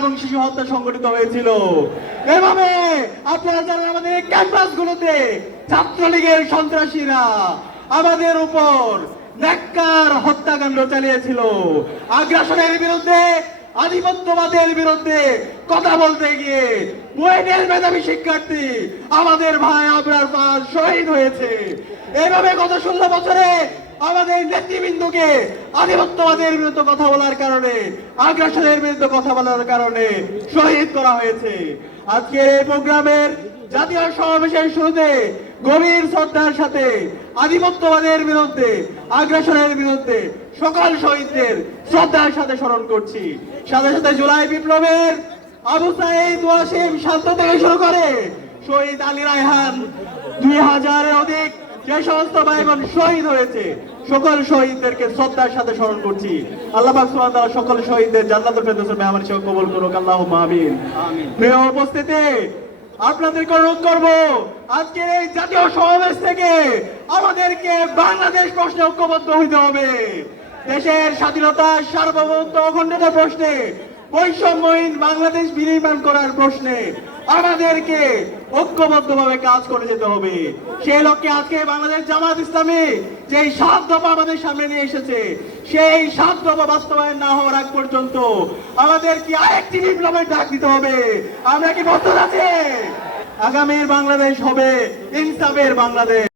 এবং শিশু হত্যা সংঘটিত হয়েছিল। এভাবে আপনারা জানেন আমাদের ক্যাম্পাসগুলোতে ছাত্রলীগের সন্ত্রাসীরা আমাদের উপর নেককার হত্যাকাণ্ড চালিয়েছিল। আগ্রাসনের বিরুদ্ধে, আধিপত্যবাদের বিরুদ্ধে কথা বলতে গিয়ে বুয়েটের মেধাবী শিক্ষার্থী আমাদের ভাই আবরার পাল শহীদ হয়েছে। এইভাবে গত 16 বছরে আমাদের নেতৃবৃন্দকে আধিপত্যবাদের বিরুদ্ধে কথা বলার কারণে, আগ্রাসনের বিরুদ্ধে কথা বলার কারণে শহীদ করা হয়েছে। আজকের এই প্রোগ্রামের জাতীয় সমাবেশের শুরুতে গভীর শ্রদ্ধার সাথে আধিপত্যবাদের বিরুদ্ধে, আগ্রাসনের বিরুদ্ধে সকল শহীদদের শ্রদ্ধার সাথে স্মরণ করছি। সাথে সাথে জুলাই বিপ্লবের আবু সাঈদ ওয়াসিম শান্ত থেকে শুরু করে শহীদ আলী রায়হান 2000-এর অধিক যে সমস্ত ভাই বোন শহীদ হয়েছে, সকল শহীদদেরকে শ্রদ্ধার সাথে স্মরণ করছি। আল্লাহ পাক সুবহানাহু ওয়া তাআলা সকল শহীদদের জান্নাতুল ফেরদৌসের মেহমান হিসেবে কবুল করুক, আল্লাহুম্মা আমিন। প্রিয় উপস্থিতি, আপনাদেরকে অনুরোধ করব আজকের এই জাতীয় সমাবেশ থেকে আমাদেরকে বাংলাদেশ প্রশ্নে ঐক্যবদ্ধ হইতে হবে। দেশের স্বাধীনতা, সার্বভৌমত্ব, অখণ্ডতার প্রশ্নে, বৈষম্যহীন বাংলাদেশ বিনির্মাণ করার প্রশ্নে আমাদেরকে ঐক্যবদ্ধভাবে কাজ করে যেতে হবে। সেই লক্ষ্যে আজকে বাংলাদেশ জামাত ইসলামী যে 7 দফা আমাদের সামনে নিয়ে এসেছে, সেই 7 দফা বাস্তবায়ন না হওয়ার আগ পর্যন্ত আমাদেরকে আরেকটি বিপ্লবের ডাক দিতে হবে। আমরা কি প্রস্তুত আছি? আগামীর বাংলাদেশ হবে ইনসাফের বাংলাদেশ।